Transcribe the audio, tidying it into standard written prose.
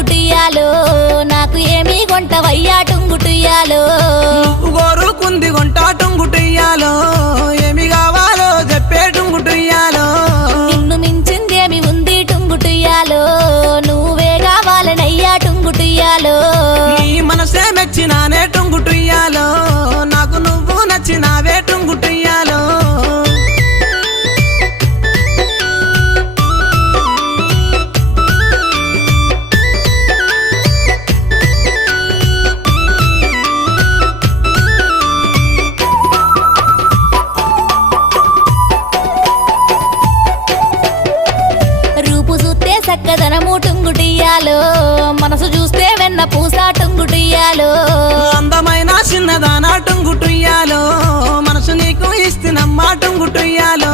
టుంగుటుయ్యాలో నాకు ఏమీ కొంటవయ్యా టుంగుటుయ్యాలో గోరుకుంది కొంటా టుంగుటుయ్యాలో ఏమి కావాలో చెప్పే టుంగుటుయ్యాలో నిన్ను మించిందేమి ఉంది టుంగుటుయ్యాలో నువ్వే కావాలనయ్యా టుంగుటుయ్యాలో నీ మనసే మెచ్చినానే టుంగుటుయ్యాలో నాకు నువ్వు నచ్చినావే టుంగుటుయ్యాలో రూపు చూస్తే చక్కదనము టుంగుటుయ్యాలో మనసు చూస్తే వెన్న పూస టుంగుటుయ్యాలో అందమైన చిన్నదానా టుంగుటుయ్యాలో మనసు నీకు ఇస్తున్నమ్మా టుంగుటుయ్యాలో